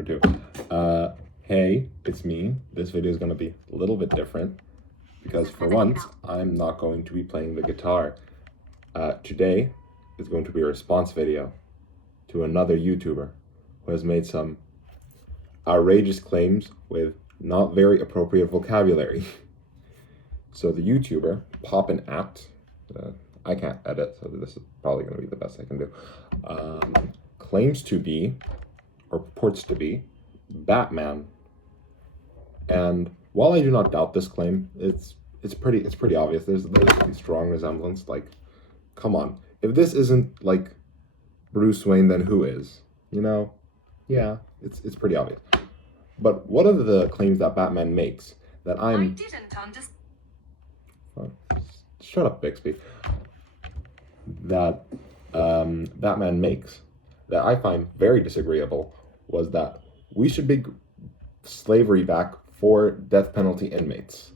number 2. Hey, it's me. This video is going to be a little bit different because for once, I'm not going to be playing the guitar. Today is going to be a response video to another YouTuber who has made some outrageous claims with not very appropriate vocabulary. So the YouTuber, Poppin Apt, I can't edit, so this is probably going to be the best I can do, claims to be, or purports to be, Batman. And while I do not doubt this claim, it's pretty obvious. There's a pretty strong resemblance. Like, come on, if this isn't like Bruce Wayne, then who is? You know? Yeah, it's pretty obvious. But one of the claims that Batman makes that I didn't understand. Shut up, Bixby. That Batman makes that I find very disagreeable was that we should bring slavery back for death penalty inmates.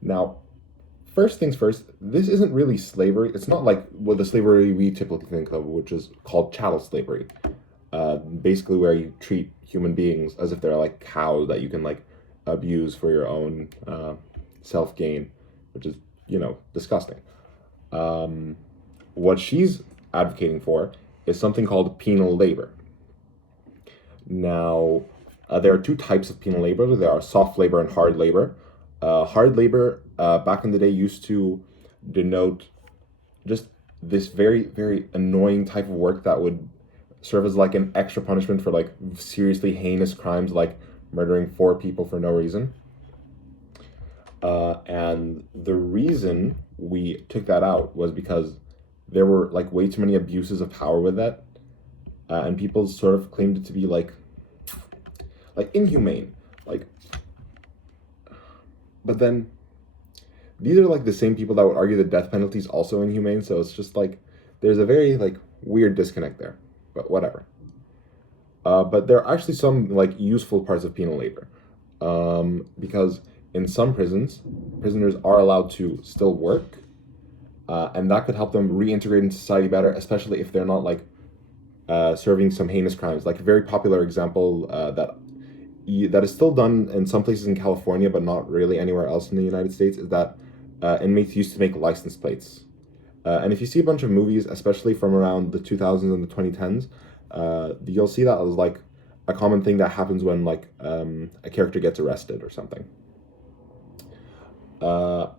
Now, first things first, this isn't really slavery. It's not like the slavery we typically think of, which is called chattel slavery. Basically where you treat human beings as if they're like cows that you can like abuse for your own self-gain, which is, you know, disgusting. What she's advocating for is something called penal labor. Now, there are 2 types of penal labor. There are soft labor and hard labor. Hard labor, back in the day, used to denote just this very, very annoying type of work that would serve as like an extra punishment for like seriously heinous crimes like murdering 4 people for no reason. And the reason we took that out was because there were like way too many abuses of power with that, and people sort of claimed it to be like inhumane, like. But then these are like the same people that would argue the death penalty is also inhumane, so it's just like there's a very like weird disconnect there, but whatever. But there are actually some like useful parts of penal labor, because in some prisons, prisoners are allowed to still work, and that could help them reintegrate into society better, especially if they're not like serving some heinous crimes. Like a very popular example that is still done in some places in California, but not really anywhere else in the United States, is that inmates used to make license plates. And if you see a bunch of movies, especially from around the 2000s and the 2010s, you'll see that as like a common thing that happens when like a character gets arrested or something.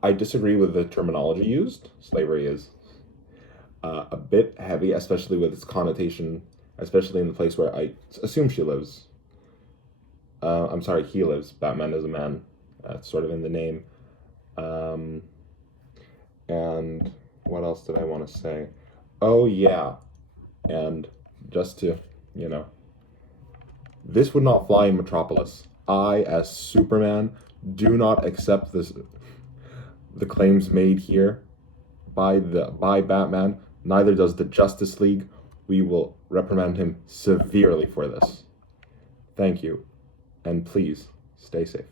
I disagree with the terminology used. Slavery is a bit heavy, especially with its connotation, especially in the place where I assume she lives. I'm sorry, he lives. Batman is a man. It's sort of in the name. And what else did I want to say? Oh, yeah. And just to, you know, this would not fly in Metropolis. I, as Superman, do not accept the claims made here by Batman. Neither does the Justice League. We will reprimand him severely for this. Thank you. And please, stay safe.